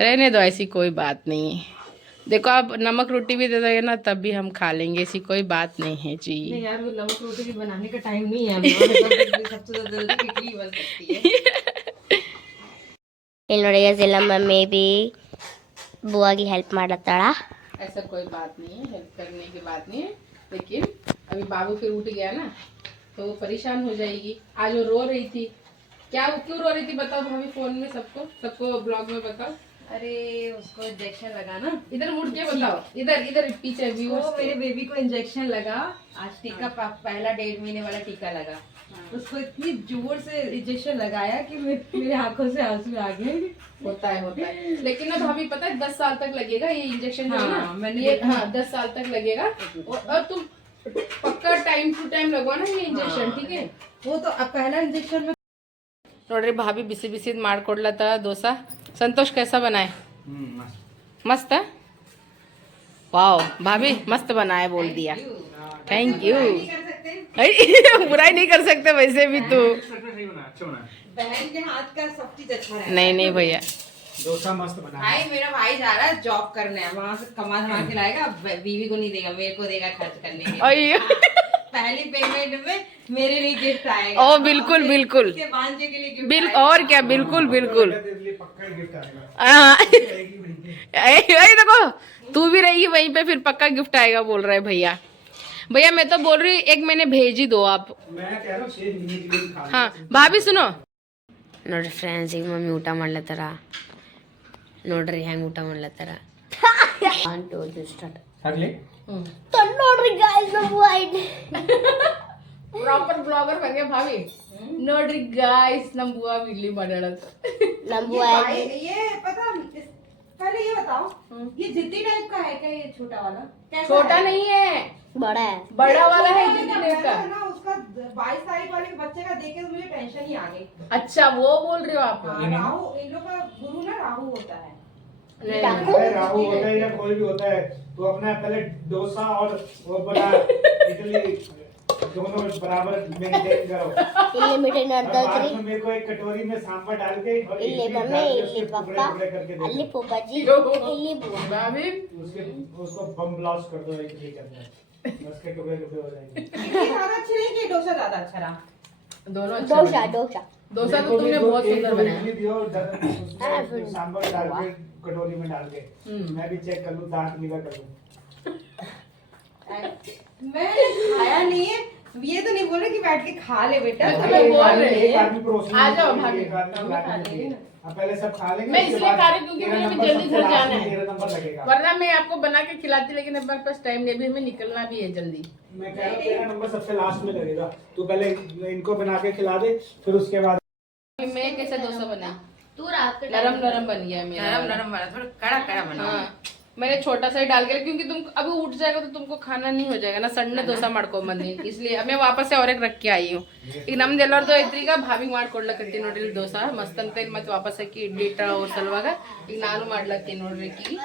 रहने दो ऐसी कोई बात नहीं। है देखो आप नमक रोटी भी दे देंगे ना तब भी हम खा लेंगे ऐसी कोई बात नहीं है जी। नहीं यार वो नमक रोटी भी बनाने का टाइम नहीं है तो सबसे ज़्यादा इडली बन सकती है। इन्होंने मम्मी भी बुआ की हेल्प मारता ऐसा कोई बात नहीं है हेल्प करने की बात नहीं है। लेकिन अभी बाबू फिर उठ गया ना तो वो परेशान हो जाएगी। आज वो रो रही थी। क्या क्यों रो रही थी बताओ भाभी फ़ोन में सबको? सबको ब्लॉग में बताओ। अरे उसको इंजेक्शन लगा ना इधर मुड़ के बताओ इधर इधर पीछे वो व्यूअर्स मेरे बेबी को इंजेक्शन लगा आज टीका पा- पहला डेढ़ महीने वाला टीका लगा उसको इतनी जोर से इंजेक्शन लगाया कि मे- मेरे आंखों से आंसू आ गए होता है होता है लेकिन ना भाभी पता है दस साल तक लगेगा ये इंजेक्शन जो है हाँ, ना मैंने ये देखा। हाँ दस साल तक लगेगा और, और तुम पक्का टाइम टू टाइम लगवा ना ये इंजेक्शन ठीक है वो तो अब पहला इंजेक्शन में ನೋಡ್ರಿ ಭಾಬಿ ಬಿಸಿ ಬಿಸಿ ಮಾಡ್ಕೊಡ್ಲತ್ತ ದೋಸಾ संतोष कैसा बनाए? मस्त। वाओ भाभी मस्त बनाए बोल दिया। थैंक यू बुराई नहीं कर सकते वैसे भी तू। नहीं नहीं भैया। डोसा मस्त बना भाई मेरा भाई जा रहा है जॉब करने। वहाँ से कमा धमा के लाएगा बीवी को नहीं देगा मेरे को देगा खर्च करने के हाँ, पहली पेमेंट में मेरे लिए गिफ्ट आएगा। ओ बिल्कुल बिल्कुल। के लिए बिल और क्या बिल्कुल बिल्कुल। ही गिफ्ट आएगा हाँ। रहेगी वहीं पे। ए, ए, देखो तू भी रहेगी वहीं पे फिर पक्का गिफ्ट आएगा बोल रहे भैया भैया मैं तो बोल रही हूँ एक महीने भेज ही दो आप मैं कह रहा हूँ छह महीने के लिए खा हाँ भाभी सुनो ನೋಡ್ರಿ ಫ್ರೆಂಡ್ಸ್ ಈಗ ಮಮ್ಮಿ ಊಟ ಮಾಡ್ಲತ್ತಾರ ನೋಡ್ರಿ ಹೆಂಗ್ ಊಟ ಮಾಡ್ಲತ್ತಾರ ಒನ್ ಟು ತ್ರೀ ಸ್ಟಾರ್ಟ್ अगले ನೋಡ್ರಿ ಗಾಯ್ಸ್ ನಮ್ಮ ವೈಟ್ ಪ್ರಾಪರ್ ಬ್ಲಾಗರ್ बन गया भाभी ನೋಡ್ರಿ ಗಾಯ್ಸ್ ನಮ್ ಬುವಾ ಇಡ್ಲಿ ಮಾಡ್ಯಾಳಂತ ನಮ್ಮ भाई, ये पता इस- पहले ये बताओ ये जिद्दी टाइप का है क्या ये छोटा वाला कैसा छोटा है? नहीं है ಬಡ बड़ा वाला है मैंने जितने मैंने का ना उसका बाईस तारीख वाले बच्चे का देख के मुझे टेंशन ही आ गई अच्छा वो बोल रहे हो आप हाँ, राहु इन लोग का गुरु ना राहु होता है अरे राहु होता है या कोई भी होता है तो अपना पहले डोसा और वो बना इडली दोनों बराबर मेंटेन करो। मेरे को एक कटोरी में सांभर डाल के और इडली डाल के उसके पापा जी इडली बुआ। उसके उसको बम ब्लास्ट कर दो एक एक करके उसके टुकड़े टुकड़े हो जाएँगे। ज़्यादा अच्छी नहीं कि डोसा ज़्यादा अच्छा रहा। दोनों डोसा डोसा। डोसा तो तुमने बहुत सुंदर बनाया। इडली डाल के कटोरी में डाल के। हम्म। मैं भी चेक कर लूँ दांत मिला कर लूँ। मैंने खाया नहीं है ये तो नहीं बोल रहे कि बैठ के खा ले बेटा तो मैं बोल रही है। आ जाओ भाभी। अब पहले सब खा लेंगे मैं इसलिए खा रही हूँ क्योंकि मुझे जल्दी घर जाना है। तेरा नंबर लगेगा। वरना मैं आपको बना के खिलाती लेकिन अब मेरे पास टाइम नहीं भी हमें निकलना भी है जल्दी। मैं कह रहा हूँ तेरा नंबर सबसे लास्ट में लगेगा। तू पहले इनको बना के खिला दे फिर उसके बाद मैं कैसा डोसा बना? तू रात के नरम नरम बन गया मेरा। नरम नरम वाला थोड़ा कड़ा कड़ा बना। हाँ। मैंने छोटा सा ही डाल के क्योंकि तुम अभी उठ जाएगा तो तुमको खाना नहीं हो जाएगा ना ಸಣ್ಣ ದೋಸೆ ಮಾಡ್ಕೊಂಬಂದಿ इसलिए मैं वापस से और एक रख के आई हूँ ಈಗ ನಮ್ದು ಎಲ್ಲರದು ಐತ್ರಿ ಈಗ ಭಾವಿ ಮಾಡ್ಕೊಡ್ಲಕತ್ತೀನಿ ನೋಡ್ರಿ ಇಲ್ಲಿ ದೋಸೆ ಮಸ್ತ್ ಅಂತ ಇಲ್ಲಿ ಮತ್ತೆ ವಾಪಸ್ ಹಾಕಿ ಇಡ್ಲಿ ಇಟ್ಟ ಅವ್ರ ಸಲುವಾಗ ಈಗ ನಾನು ಮಾಡ್ಲತ್ತೀನಿ ನೋಡ್ರಿ ಈಗ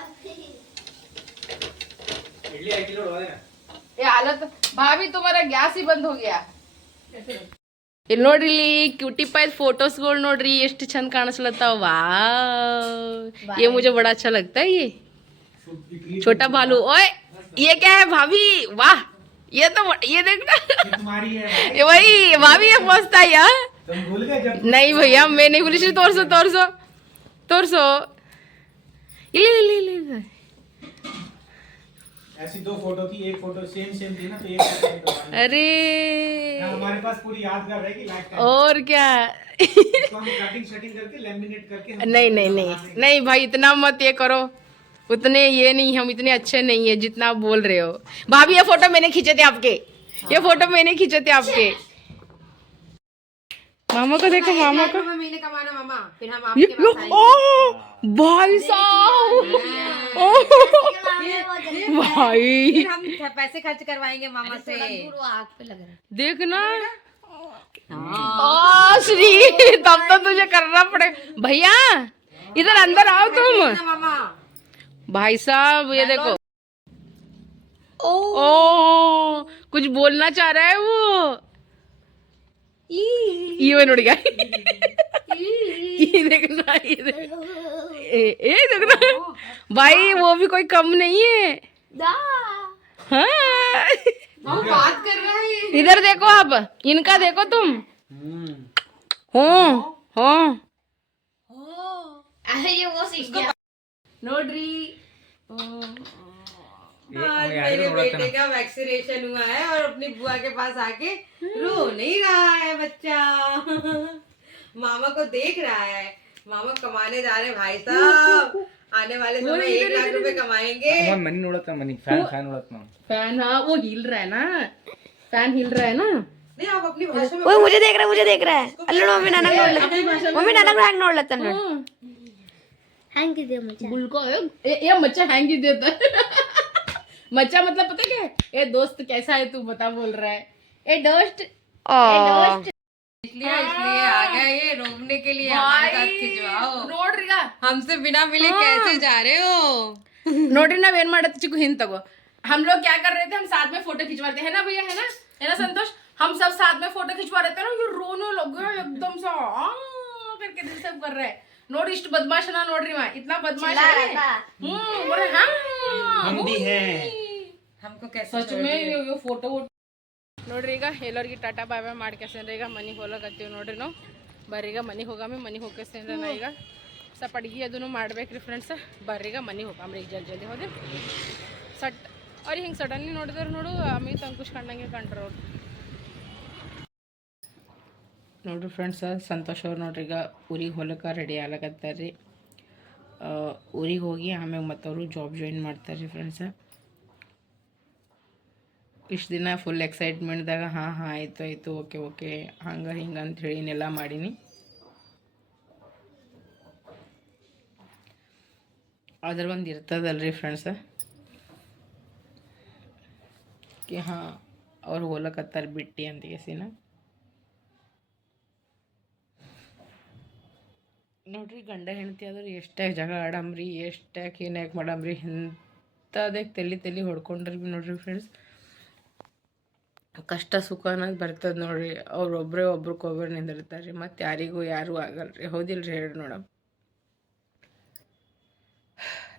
ए हालत भाभी तुम्हारा ಗ್ಯಾಸ್ ही ಬಂದ್ हो गया ಇಲ್ಲಿ ನೋಡ್ರಿ ಇಲ್ಲಿ ಕ್ಯೂಟಿ ಪಾಯ್ ಫೋಟೋಸ್ಗಳು ನೋಡ್ರಿ ಎಷ್ಟು ಚಂದ ಕಾಣಿಸ್ಲತ್ತಾವ वाह ये मुझे बड़ा अच्छा लगता है ये छोटा भालू ओए ये क्या है भाभी? वाह ये तो ये देखना ये वही भाभी ये मस्त है। हाँ। यार नहीं भैया मैं नहीं बोली तोर सो भूली तोरसो तोरसो। तोरसो ले ले ले ऐसी दो फ़ोटो थी एक फ़ोटो सेम सेम थी ना तो एक अरे। हमारे पास पूरी यादगार है कि लाइफ और क्या? तो हम कटिंग शटिंग करके लैमिनेट करके नहीं नहीं नहीं नहीं भाई इतना मत ये करो। उतने ये नहीं हम इतने अच्छे नहीं है जितना आप बोल रहे हो भाभी ये फ़ोटो मैंने खींचे थे आपके हाँ। ये फ़ोटो मैंने खींचे थे आपके मामा को देखो मामा को महीने कमाना मामा फिर हम आपके पास ओ भाई साहब भाई हम पैसे खर्च करवाएँगे मामा से आग पे लग रहा देखना ओ श्री तब तो तुझे करना पड़ेगा भैया इधर अंदर आओ तुम मामा भाई साहब ये देखो। ओ। ओ कुछ बोलना चाह रहा है वो? ये ನೋಡಿ ये देखना ये देखना ए, ए देखना। भाई वो भी कोई कम नहीं है। हाँ। बात कर रहे हैं। इधर देखो आप इनका देखो तुम। हो हो। ये वो सीख गया। नोड्री हाँ, मेरे बेटे का वैक्सीनेशन हुआ है और अपनी बुआ के पास आके रो नहीं रहा है बच्चा। मामा को देख रहा है। मामा कमाने जा रहे भाई साहब। आने वाले समय एक लाख रुपए कमाएँगे। मनी उड़ता मनी फ़ैन फ़ैन उड़ता फ़ैन हाँ। वो हिल रहा है ना। फ़ैन हिल रहा है ना। नहीं आप अपनी भाषा में मुझे देख रहा है मुझे देख रहा है। अल्लू मम्मी नाना नोड मम्मी नाना को नोड लगता है। ನೋಡ್ಲತ್ತ ನೋಡಿ ಹ್ಯಾಂಗಿದೆ ಮುಚ್ಚ बुलको ये ये मच्छा हैंग ही देता है मच्छा मतलब पता क्या है ये दोस्त कैसा है तू बता बोल रहा है ये दोस्त इसलिए इसलिए आ गया ये रोकने के लिए हमारे साथ खिंचवाओ ನೋಡ್ರಿಗ हमसे बिना मिले कैसे जा रहे हो ನೋಡ್ರಿ ನಾವ್ ಏನ್ ಮಾಡತ್ತೆ ಚಿಕ್ಕು ಹಿಂದ್ ತಗೋ हम लोग क्या कर रहे थे हम साथ में फोटो खिंचवाते हैं ना भैया है ना है ना संतोष हम सब साथ में फोटो खिंचवा रहे थे ना ये रोने लग गया एकदम से आ करके दिल सब कर रहे हैं ನೋಡಿ ಇಷ್ಟು ಬದಮಾಶನ ನೋಡ್ರಿ ವಾ ಇತ್ನಾ ಬದಮಾಶ ಹ್ಮ್ बोले हाँ हमको कैसे ಸಚ್ ಮೇ ಇವ್ ಫೋಟೋ ನೋಡ್ರಿ ಈಗ ಎಲ್ಲರಿಗೆ ಟಾಟಾ ಬಾಯ್ ಬಾಯ್ ಮಾಡ್ಕೆಸೇನ್ರಿ ಈಗ ಮನಿಗೆ ಹೋಗ್ಲಕತ್ತೀವಿ ನೋಡ್ರಿ ನಾವು ಬರ್ರಿ ಈಗ ಮನಿಗೆ ಹೋಗಾಮಿ ಮನಿಗೆ ಹೋಗ್ಕೆಸೇನ್ರಿ ನಾ ಈಗ ಸ್ವಲ್ಪ ಅಡ್ಗೆ ಅದನ್ನು ಮಾಡ್ಬೇಕ್ರಿ ಫ್ರೆಂಡ್ಸ್ ಬರ್ರಿ ಈಗ ಮನಿಗೆ ಹೋಗಾಮ್ರಿ ಈಗ ಜಲ್ದಿ ಜಲ್ದಿ ಹೋದೆ ಸಟ್ ಅವ್ರಿಗೆ ಹಿಂಗೆ ಸಡನ್ಲಿ ನೋಡಿದ್ರೆ ನೋಡು ಅಮಿತ್ ಅಂಕುಶ್ ಕಂಡಂಗೆ ಕಂಡ್ರು ಅವ್ರು ನೋಡ್ರಿ ಫ್ರೆಂಡ್ಸ ಸಂತೋಷ ಅವ್ರು ನೋಡ್ರಿ ಈಗ ಊರಿಗೆ ಹೊಲಕ್ಕೆ ರೆಡಿ ಆಗ್ಲಕತ್ತಾರ್ರಿ. ಊರಿಗೆ ಹೋಗಿ ಆಮ್ಯಾಗ ಮತ್ತವರು ಜಾಬ್ ಜಾಯಿನ್ ಮಾಡ್ತಾರೆ ರೀ ಫ್ರೆಂಡ್ಸ ಇಷ್ಟು ದಿನ ಫುಲ್ ಎಕ್ಸೈಟ್ಮೆಂಟ್ದಾಗ ಹಾಂ ಹಾಂ, ಆಯಿತು ಆಯಿತು, ಓಕೆ ಓಕೆ, ಹಂಗೆ, ಹಿಂಗೆ ಅಂತ ಹೇಳಿ ಇನ್ನೆಲ್ಲ ಮಾಡೀನಿ. ಅದ್ರ ಒಂದು ಇರ್ತದಲ್ರಿ ಫ್ರೆಂಡ್ಸ ಹಾಂ, ಅವ್ರು ಹೋಲಕತ್ತಾರ ಬಿಟ್ಟು ಅಂತ ಕೇಸಿನ ನೋಡ್ರಿ, ಗಂಡ ಹೆಂಡತಿ ಆದ್ರೆ ಎಷ್ಟಾಗಿ ಜಗಳ ಆಡಮ್ರಿ ಎಷ್ಟಾಗಿ ಏನಾಗಿ ಮಾಡಮ್ರಿ ಇಂಥದಕ್ಕೆ ತಲೆ ತಲೆ ಹೊಡ್ಕೊಂಡ್ರಿ ನೋಡ್ರಿ ಫ್ರೆಂಡ್ಸ್ ಕಷ್ಟ ಸುಖ ಅನ್ನೋದು ಬರ್ತದೆ ನೋಡ್ರಿ. ಅವ್ರೊಬ್ಬರೇ ಒಬ್ರಿಗೊಬ್ರು ನಿಂದಿರ್ತಾರೆ ರೀ ಮತ್ತು ಯಾರಿಗೂ ಯಾರೂ ಆಗಲ್ರಿ. ಹೌದಿಲ್ರಿ ಹೇಳಿ ನೋಡಮ್.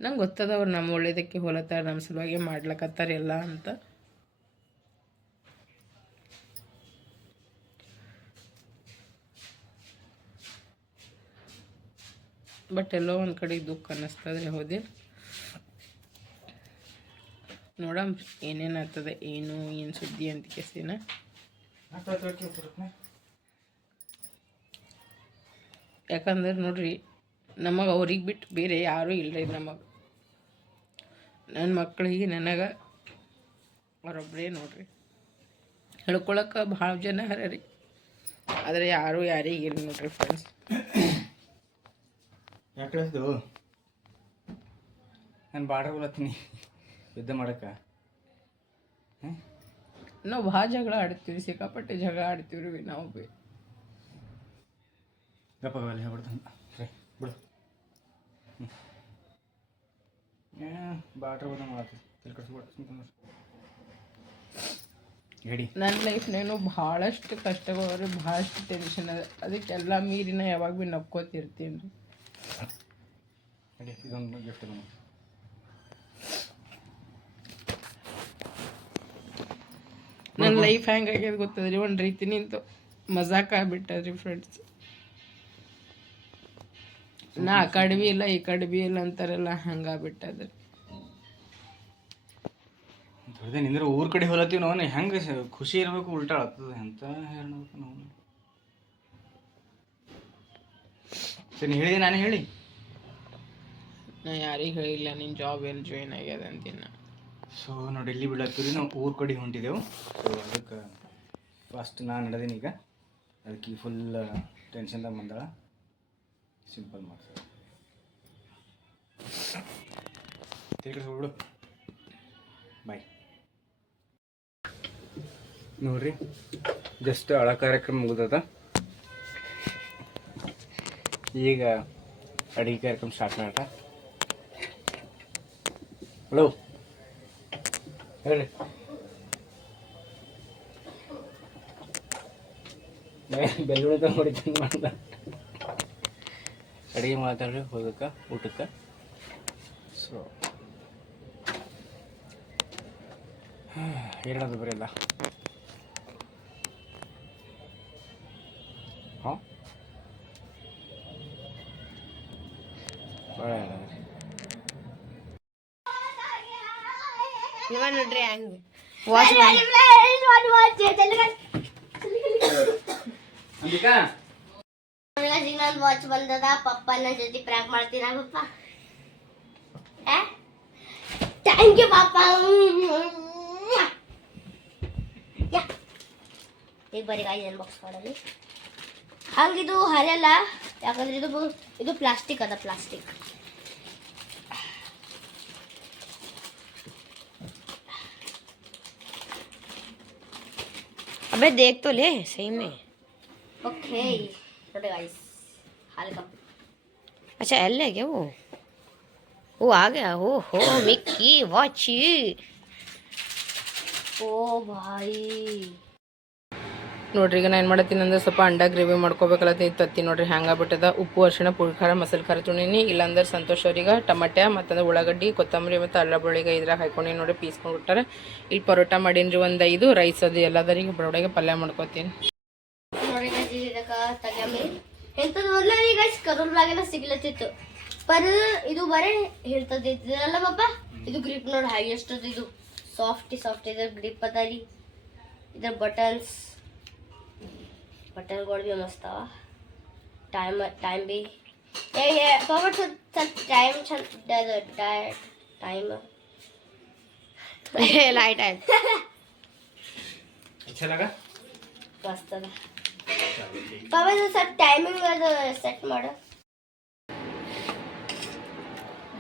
ನಂಗೆ ಗೊತ್ತದ ಅವ್ರು ನಮ್ಮ ಒಳ್ಳೇದಕ್ಕೆ ಹೊಲತ್ತಾರ ನಮ್ಮ ಸಲುವಾಗಿ ಮಾಡ್ಲಕತ್ತಾರ ಎಲ್ಲ ಅಂತ. ಬಟ್ ಎಲ್ಲೋ ಒಂದು ಕಡೆ ದುಃಖ ಅನ್ನಿಸ್ತದೆ, ಹೋದೆ. ನೋಡಮ್ ಏನೇನು ಆಗ್ತದೆ ಏನು ಏನು ಸುದ್ದಿ ಅಂತ ಕೇಸಿನ ಯಾಕಂದ್ರೆ ನೋಡ್ರಿ, ನಮಗೆ ಅವ್ರಿಗೆ ಬಿಟ್ಟು ಬೇರೆ ಯಾರೂ ಇಲ್ಲರಿ ನಮಗೆ. ನನ್ನ ಮಕ್ಕಳಿಗೆ ನನಗೆ ಅವರೊಬ್ಬರೇ ನೋಡ್ರಿ. ಹೇಳ್ಕೊಳಕ್ಕೆ ಭಾಳ ಜನ ಹರ ರೀ ಆದರೆ ಯಾರೂ ಯಾರಿಗೆ ಇಲ್ಲ ನೋಡ್ರಿ ಫ್ರೆಂಡ್ಸ್ ಯಾಕೆ ಕಳಿಸ್ದು ನಾನು ಬಾರ್ಡರ್ ಬಲತ್ತೀನಿ ಯುದ್ಧ ಮಾಡಕ್ಕೆ. ನಾವು ಭಾಳ ಜಗಳ ಆಡ್ತೀವಿ ಸಿಕ್ಕಾಪಟ್ಟೆ ಜಗಳ ಆಡ್ತೀವಿ ರೀ ನಾವು ಬಿ. ಗಪ್ಪ ಅಲ್ಲಿ ಹೇಳ್ಬಿಡ್ತು ಸರಿ ಬಿಡು. ಹ್ಞೂ ಬಾರ್ಡ್ರ್ ಮಾಡ್ತೀವಿ ಹೇಳಿ. ನನ್ನ ಲೈಫ್ನೇನು ಭಾಳಷ್ಟು ಕಷ್ಟಗಳು ರೀ ಭಾಳಷ್ಟು ಟೆನ್ಷನ್ ಅದ. ಅದಕ್ಕೆಲ್ಲ ಮೀರಿನ ಯಾವಾಗ ಭೀ ನಕ್ಕೋತಿರ್ತೀನಿ ರೀ. ಹೇಳಿ ಇದೊಂದು ಗಿಫ್ಟ್ ನನ್ನ ಲೈಫ್ ಹ್ಯಾಂಗ್ ಹೆಂಗಾಗ್ಯದ ಗೊತ್ತದ್ರಿ? ಒಂದು ರೀತಿ ನಿಂತು ಮಜಾಕ್ ಆಗ್ಬಿಟ್ಟದ್ರಿ ಫ್ರೆಂಡ್ಸ್ ನಾ ಆ ಕಡೆ ಇಲ್ಲ ಈ ಕಡೆ ಭೀ ಇಲ್ಲ ಅಂತಾರಲ್ಲ ಹಂಗಾಗ್ಬಿಟ್ಟದ್ರಿ ಹೊರದೆ ನಿಂದ್ರೆ ಊರ್ ಕಡೆ ಹೋಲತ್ತೀವಿ ನಾವು ಹೆಂಗೆ ಖುಷಿ ಇರಬೇಕು ಉಲ್ಟಾ ಆಗ್ತದೆ ಅಂತ ಹೇಳ್ಬೇಕು ನಾವು. ಸರಿ ನೀ ಹೇಳಿದೆ ನಾನು ಹೇಳಿ. ನಾ ಯಾರಿಗೆ ಹೇಳಿಲ್ಲ ನಿನ್ನ ಜಾಬ್ ಎಲ್ಲಿ ಜಾಯಿನ್ ಆಗ್ಯದ ಅಂತಿನ್ನ. ಸೊ ನೋಡಿ ಇಲ್ಲಿ ಬಿಡತ್ತೀರಿ ನಾವು ಊರು ಕಡೆ ಹೊಂಟಿದೆವು. ಸೊ ಅದಕ್ಕೆ ಫಸ್ಟ್ ನಾನು ನಡೆದೀನಿ ಈಗ. ಅದಕ್ಕೆ ಫುಲ್ ಟೆನ್ಷನ್ದಾಗ ಬಂದಾಳ. ಸಿಂಪಲ್ ಮಾಡ್ತಾರೆ ಬಿಡು. ಬಾಯ್ ನೋಡ್ರಿ ಜಸ್ಟ್ ಅಳ ಕಾರ್ಯಕ್ರಮ ಮುಗ್ದದ. ಈಗ ಅಡುಗೆ ಕಾರ್ಯಕ್ರಮ ಸ್ಟಾರ್ಟ್ ಮಾಡ್ರ ಹಲೋ ಹೇಳಿ ಬೆಳ್ಳುಳ್ಳಿ ನೋಡಿದ್ವಿ ಮಾಡ ಅಡುಗೆ ಮಾತಾಡ್ರಿ ಹೋಗಕ್ಕೆ ಊಟಕ್ಕೆ. ಸೊ ಹೇಳೋದು ಬರೀ ಇವ ನೋಡ್ರಿ ಹಂಗ ಅಂಬಿಕಾ ಇನ್ನೊಂದು ವಾಚ್ ಬಂದದ ಪಪ್ಪ ನನ್ನ ಜೊತೆ ಪ್ರ್ಯಾಂಕ್ ಮಾಡ್ತೀರಾ ಪಪ್ಪ ಥ್ಯಾಂಕ್ ಯು ಪಾಪ ಈಗ ಬರೀ ಗಾಯಿ ಅನ್ಬಾಕ್ಸ್ ಮಾಡಲಿ ಹಂಗಿದು ಹರಿಯಲ್ಲ ಯಾಕಂದ್ರೆ ಇದು ಬು- ಇದು ಪ್ಲಾಸ್ಟಿಕ್ ಅದ ಪ್ಲಾಸ್ಟಿಕ್ अबे देख तो ले सही में। ओके गाइस अच्छा एल है क्या वो? वो आ गया। हो हो मिक्की वॉच ओ भाई। ನೋಡ್ರಿ, ಈಗ ನಾನು ಏನು ಮಾಡತ್ತೀನಿ ಅಂದ್ರೆ ಸ್ವಲ್ಪ ಅಂಡ ಗ್ರೇವಿ ಮಾಡ್ಕೋಬೇಕಲ್ಲತ್ತಿ ತತ್ತಿ ನೋಡ್ರಿ ಹ್ಯಾಂಗಾಗ್ಬಿಟ್ಟದ ಉಪ್ಪು, ಅರಿಶಿಣ ಪುಳಿ ಖಾರ, ಮಸಾಲೆ, ಖಾರ ತುಣಿನಿ, ಇಲ್ಲಾಂದ್ರೆ ಸಂತೋಷ ಅವ್ರಿಗೆ ಟಮಟೆ ಮತ್ತಂದ್ರೆ ಉಳ್ಳಾಗಡ್ಡಿ, ಕೊತ್ತಂಬರಿ ಮತ್ತು ಅಲ್ಲ ಬೆಳಿಗ್ಗೆ ಇದ್ರಾಗ ಹಾಕೊಂಡು ನೋಡಿ ಪೀಸ್ಕೊಂಡ್ಬಿಟ್ಟಾರೆ ಇಲ್ಲಿ ಪರೋಟ ಮಾಡೀನಿ ಒಂದು ಐದು, ರೈಸ್ ಅದು ಎಲ್ಲದರಿಗೆ ಬರೋಡೆಗೆ ಪಲ್ಯ ಮಾಡ್ಕೋತೀನಿ. ಕರೋಲ್ನಾಗೆಲ್ಲ ಸಿಗ್ಲತ್ತಿತ್ತು. ಪರ್ ಇದು ಬರೇ ಹೇಳ್ತದಿದ್ದಲ್ಲ ಪಾಪ, ಇದು ಗ್ರಿಪ್ ನೋಡಿ ಹೈಯೆಸ್ಟ್ ಇದು. ಸಾಫ್ಟಿ ಸಾಫ್ಟ್ ಇದೆ ಗ್ರಿಪ್ ಅದ ರೀ. ಇದ್ರ ಬಟನ್ಸ್ ಬಟನ್ಗಳು ಭೀ ಮಸ್ತ್ ಅವ ಟೈಮ್ ಟೈಮ್ ಭೀ ಏ ಏ ಪಾಪ ಸ್ವಲ್ಪ ಟೈಮ್ ಚಂದ ಟೈಮ್ लाइट है अच्छा लगा ಮಸ್ತ್ ಅದ ಪಾಪ ಇದು ಸ್ವಲ್ಪ ಟೈಮಿಂಗ್ ಅದು ಸೆಟ್ ಮಾಡು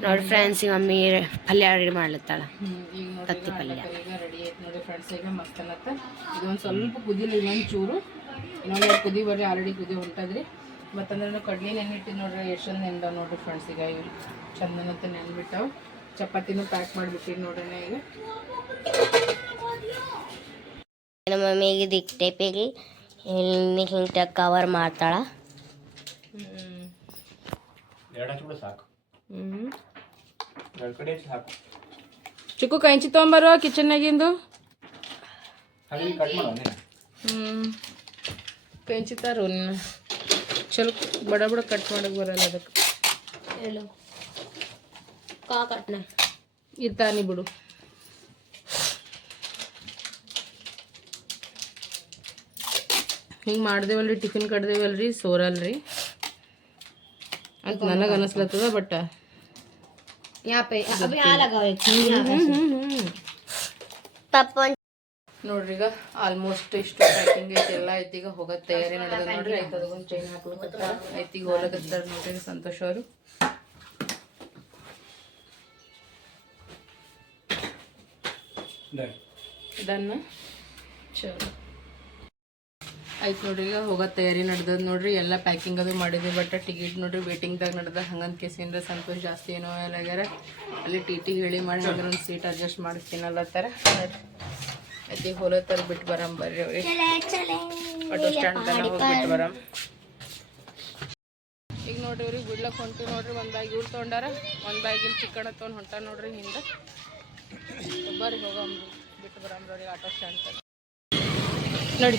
ನೋಡಿ ಫ್ರೆಂಡ್ಸ್ ಈ ಮಮ್ಮಿ ಪಲ್ಯ ರೆಡಿ ಮಾಡ್ಲತ್ತಾಳ ಈಗ ತತ್ತಿ ಪಲ್ಯ. ಈಗ ರೆಡಿ ಆಯ್ತು ನೋಡಿ ಫ್ರೆಂಡ್ಸ್ ಈಗ ಮಸ್ತ್ ಅನ್ನತ್ತ ಇದೊಂದು ಸ್ವಲ್ಪ ಕುದಿಲಿ ಇನ್ನೊಂದು ಚೂರು ಅದು ಕುದಿ ಬರ್ರಿ ಆಲ್ರೆಡಿ ಕುದಿ ಹೊಂಟದ್ರಿ. ಮತ್ತಂದ್ರೆ ಕಡ್ಲಿ ನೆನ್ಬಿಟ್ಟಿದ್ದು ನೋಡ್ರಿ ಎಷ್ಟೊಂದು ನೆನ್ದಾವ ನೋಡ್ರಿ ಫ್ರೆಂಡ್ಸ್ ಈಗ ಇವು ಚಂದನಂತ ನೆನ್ಬಿಟ್ಟಾವ ಚಪಾತಿನೂ ಪ್ಯಾಕ್ ಮಾಡಿಬಿಟ್ಟಿರಿ ನೋಡ್ರಿ ನಾ ಈಗ. ನಮ್ಮ ಮಮ್ಮಿಗೆ ದಿಕ್ ಟೈಪಿಗೆ ಹಿಂಗೆ ಹಿಂಗೆ ಕವರ್ ಮಾಡ್ತಾಳ. ಚಿಕ್ಕು ಕೈಂಚಿ ತೊಗೊಂಬರೋ ಕಿಚನ್ನಾಗಿಂದು ಹ್ಞೂ పెంచుతారు ಬಡ ಬಡ ಕಟ್ ಮಾಡಕ್ಕೆ ಬರಲ್ಲ ಅದಕ್ಕೆ. ಹೇಳು. ಕಾ ಕಟ್ನ. ಇದು ಬಿಡು. ಹಿಂಗೆ ಮಾಡ್ದೇವಲ್ರಿ ಟಿಫಿನ್ ಕಟ್ದೇವಲ್ರಿ ಸೋರಲ್ರಿ. ಅಂತ ನನಗೆ ಅನಿಸ್ಲತ್ತದ ಬಟ್ ಯಾ ಹ್ಞೂ ಅಭಿ ಹಾಲಾಗವ ಪಾಪ ನೋಡ್ರಿ ಈಗ ಆಲ್ಮೋಸ್ಟ್ ಇಷ್ಟು ಪ್ಯಾಕಿಂಗ್ ಐತಿ ಎಲ್ಲ ಐತಿ. ಈಗ ಹೋಗೋದ್ ತಯಾರಿ ನಡೆದ ನೋಡ್ರಿ. ಆಯ್ತು ಅದಕ್ಕೊಂದು ಚೈನ್ ಹಾಕ್ಲಿಕ್ಕೆ ಐತಿ ಈಗ ಹೋಗ್ಲಕತ್ತಾರ ನೋಡ್ರಿ ಸಂತೋಷ ಅವರು. ಡನ್ ಚಲೋ. ಆಯ್ತು ನೋಡ್ರಿ ಈಗ ಹೋಗೋ ತಯಾರಿ ನಡ್ದದ ನೋಡ್ರಿ. ಎಲ್ಲ ಪ್ಯಾಕಿಂಗ್ ಅದು ಮಾಡಿದ್ವಿ ಬಟ್ ಟಿಕೆಟ್ ನೋಡ್ರಿ ವೇಟಿಂಗ್ದಾಗ ನಡ್ದ. ಹಂಗಂತ ಕೇಸಿಂದ ಸಂತೋಷ ಜಾಸ್ತಿ ಏನೋ ಆಗ್ಯಾರ ಅಲ್ಲಿ ಟಿ ಟಿ ಹೇಳಿ ಮಾಡಿ ಹಂಗಾರ ಒಂದು ಸೀಟ್ ಅಡ್ಜಸ್ಟ್ ಥರ ನೋಡ್ರಿ ಆಯ್ತು ಹೊಲ ಹೋಲತ್ತಾರ ಬಿಟ್ಟು ಬರಂ ಬರ್ರಿ ಅವ್ರಿ. ಆಟೋ ಸ್ಟ್ಯಾಂಡ್ ತನಕ ಹೋಗಿ ಬಿಟ್ಟು ಬರಂ ಈಗ ನೋಡ್ರಿ ಇವ್ರಿಗೆ ಬಿಡ್ಲಕ್ ಹೊಂಟಿವಿ ನೋಡ್ರಿ ಒಂದು ಬ್ಯಾಗ್ ಇವ್ರು ತೊಗೊಂಡಾರ ಒಂದ್ ಬ್ಯಾಗ್ ಇಲ್ಲಿ ಚಿಕ್ಕಣ ತೊಗೊಂಡು ಹೊಂಟ ನೋಡ್ರಿ ಹಿಂದೆ. ಬರ್ರಿ ಹೋಗಂಬ್ರಿ ಬಿಟ್ಟು ಬರಂ ಅವ್ರಿಗೆ ಆಟೋ ಸ್ಟ್ಯಾಂಡ್ ತನಕ. ನೋಡಿ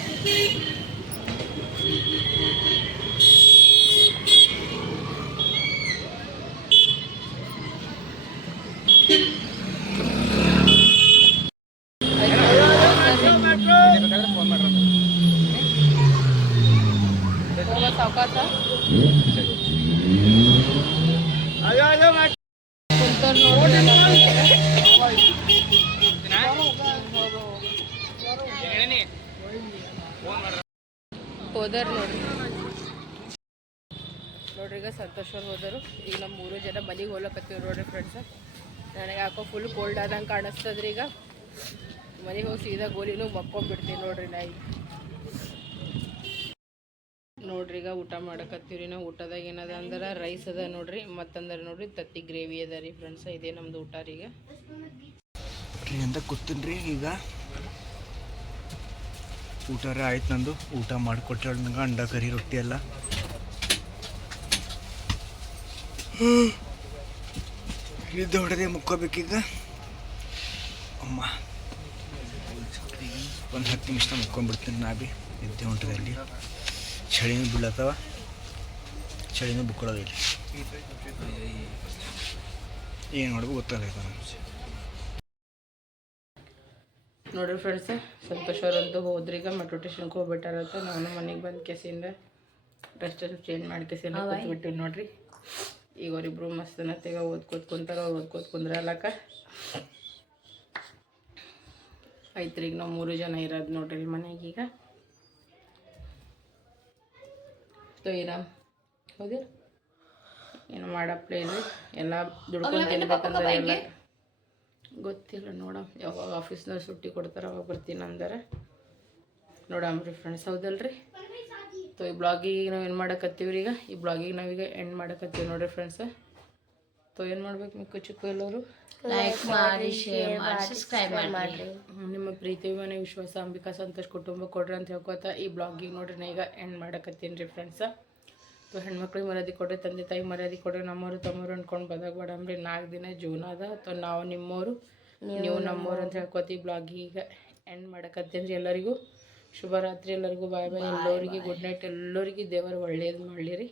ಫೋನ್ ಮಾಡ್ರಿ ಹೋಗೋ ಸಾವ್ಕಾಸ ಕುಂತವ್ರ್ ನೋಡ್ರಿ ಹೋದಾರ ನೋಡ್ರಿ ನೋಡ್ರಿ ಈಗ ಸಂತೋಷ್ ಅವ್ರು ಹೋದರು ಈಗ ನಮ್ಮ ಮೂರು ಜನ ಮನೆಗೆ ಹೋಗ್ಲಕತ್ತೀವಿ ನೋಡ್ರಿ ಫ್ರೆಂಡ್ಸ್ ನನಗೆ ಯಾಕೋ ಫುಲ್ ಕೋಲ್ಡ್ ಆದಂಗೆ ಕಾಣಿಸ್ತದ್ರಿ ಈಗ? ಮನೆಗೆ ಹೋಗಿ ಸೀದಾ ಗೋಲಿನು ಮಕ್ಕೊಂಡ್ಬಿಡ್ತೀನಿ ನೋಡ್ರಿ ನಾ ನೋಡ್ರಿ ಈಗ ಊಟ ಮಾಡಕತ್ತೀವ್ರಿ ನಾವು. ಊಟದಾಗ ಏನದ ಅಂದ್ರೆ ರೈಸ್ ಅದ ನೋಡ್ರಿ, ಮತ್ತಂದ್ರೆ ನೋಡ್ರಿ ತತ್ತಿ ಗ್ರೇವಿ ಅದ ರೀ ಫ್ರೆಂಡ್ಸ್ ಇದೇ ನಮ್ದು ಊಟ ರೀ ಈಗ. ರೀ ಅಂತ ಕೂತೀನಿ ರೀ ಈಗ? ಊಟ ಆಯ್ತು ನಂದು, ಊಟ ಮಾಡಿಕೊಟ್ಟಾಳ ನಂಗೆ ಅಂಡ ಕರಿ ರೊಟ್ಟಿ ಎಲ್ಲ ನಿದ್ದೆ ಹೊಡೆದೇ ಮುಕ್ಕೋಬೇಕೀಗ ಅಮ್ಮ. ಒಂದು ಹತ್ತು ನಿಮಿಷ ಮುಕ್ಕೊಂಡ್ಬಿಡ್ತೀನಿ ನಾ ಬಿ ನಿದ್ದೆ ಹೊಂಟ್ರೆ ಅಲ್ಲಿ ಚಳಿನೂ ಬೀಳತ್ತವ. ಚಳಿನೂ ಬುಕ್ಕೊಳ್ಳೋದು ಇಲ್ಲಿ. ಏನು ಮಾಡಬೇಕು ಗೊತ್ತಾಗೈತೆ ನಮ್ಗೆ. ನೋಡ್ರಿ ಫ್ರೆಂಡ್ಸ್ ಸಂತೋಷ್ ಅವರಂತೂ ಹೋದ್ರಿ. ಈಗ ಮೆಟ್ರೋ ಸ್ಟೇಷನ್ಗೆ ಹೋಗ್ಬಿಟ್ಟಾರಂತ ನಾನು ಮನೆಗೆ ಬಂದು ಕೆಸಿಂದ ಡ್ರೆಸ್ ಚೇಂಜ್ ಮಾಡಿ ಕೆಸಿಂದ ಕೂತ್ಬಿಟ್ಟಿವಿ ನೋಡ್ರಿ. ಈಗ ಅವರಿಬ್ರು ಮಸ್ತ್ ನತ್ತೀಗ ಓದ್ಕೋತ್ ಕುಂತಾರ ಅವ್ರು ಓದ್ಕೋತ್ ಕುಂದ್ರಲಕ್ಕ ಐತ್ರಿ ಈಗ ನಾವು ಮೂರು ಜನ ಇರೋದು ನೋಡ್ರಿ ಮನೆಗೆ ಈಗ. ತೊಯ್ರಾಮ್ ಹೌದಿಲ್ಲ ಏನು ಮಾಡಪ್ಲೇ ಇಲ್ಲ? ಎಲ್ಲ ದುಡ್ಕೊಂಡು ಎಲ್ಲ. ಗೊತ್ತಿಲ್ಲ ನೋಡಮ್ ಯಾವಾಗ ಆಫೀಸ್ನಾಗ ಸುಟ್ಟಿ ಕೊಡ್ತಾರೆ ಅವಾಗ ಬರ್ತೀನಿ ಅಂದರೆ. ನೋಡಮ್ರಿ ಫ್ರೆಂಡ್ಸ್ ಹೌದಲ್ರಿ? ಸೊ ಈ ಬ್ಲಾಗಿಗೆ ನಾವು ಏನು ಮಾಡಕತ್ತೀವಿ ಈಗ ಈ ಬ್ಲಾಗಿಗೆ ನಾವೀಗ ಎಂಡ್ ಮಾಡಕತ್ತೀವಿ ನೋಡ್ರಿ ಫ್ರೆಂಡ್ಸ್ ಸೊ ಏನು ಮಾಡ್ಬೇಕು ಮಿಕ್ಕು ಚಿಕ್ಕು ಎಲ್ಲರೂ? ಲೈಕ್ ಮಾಡಿ ಶೇರ್ ಮಾಡಿ ಸಬ್ಸ್ಕ್ರೈಬ್ ಮಾಡಿ. ನಿಮ್ಮ ಪ್ರೀತಿ ಮನೆ ವಿಶ್ವಾಸ ಅಂಬಿಕಾ ಸಂತೋಷ್ ಕುಟುಂಬ ಕೊಡ್ರಿ ಅಂತ ಹೇಳ್ಕೊತ ಈ ಬ್ಲಾಗಿಗೆ ನೋಡ್ರಿ ನಾ ಈಗ ಎಂಡ್ ಮಾಡಕತ್ತೀನಿ ರೀ ಫ್ರೆಂಡ್ಸ ಸೊ ಹೆಣ್ಮಕ್ಳಿಗೆ ಮರ್ಯಾದೆ ಕೊಡ್ರಿ ತಂದೆ ತಾಯಿ ಮರ್ಯಾದೆ ಕೊಡ್ರಿ ನಮ್ಮವರು ತಮ್ಮವರು ಅನ್ಕೊಂಡು ಬಂದಾಗ ಬೇಡಂಬ್ರಿ ನಾಲ್ಕು ದಿನ ಜೂನ್ ಅದ. ಅಥವಾ ನಾವು ನಿಮ್ಮವರು ನೀವು ನಮ್ಮವ್ರು ಅಂತ ಹೇಳ್ಕೊತಿ ಬ್ಲಾಗ್ ಈಗ ಎಂಡ್ ಮಾಡಕತ್ತೀನಿ ರೀ ಎಲ್ಲರಿಗೂ. ಶುಭರಾತ್ರಿ ಎಲ್ಲರಿಗೂ. ಬಾಯ್ ಬಾಯ್. ಎಲ್ಲರಿಗೆ ಗುಡ್ ನೈಟ್ ಎಲ್ಲರಿಗೂ ದೇವರು ಒಳ್ಳೇದು ಮಾಡಲಿ ರೀ.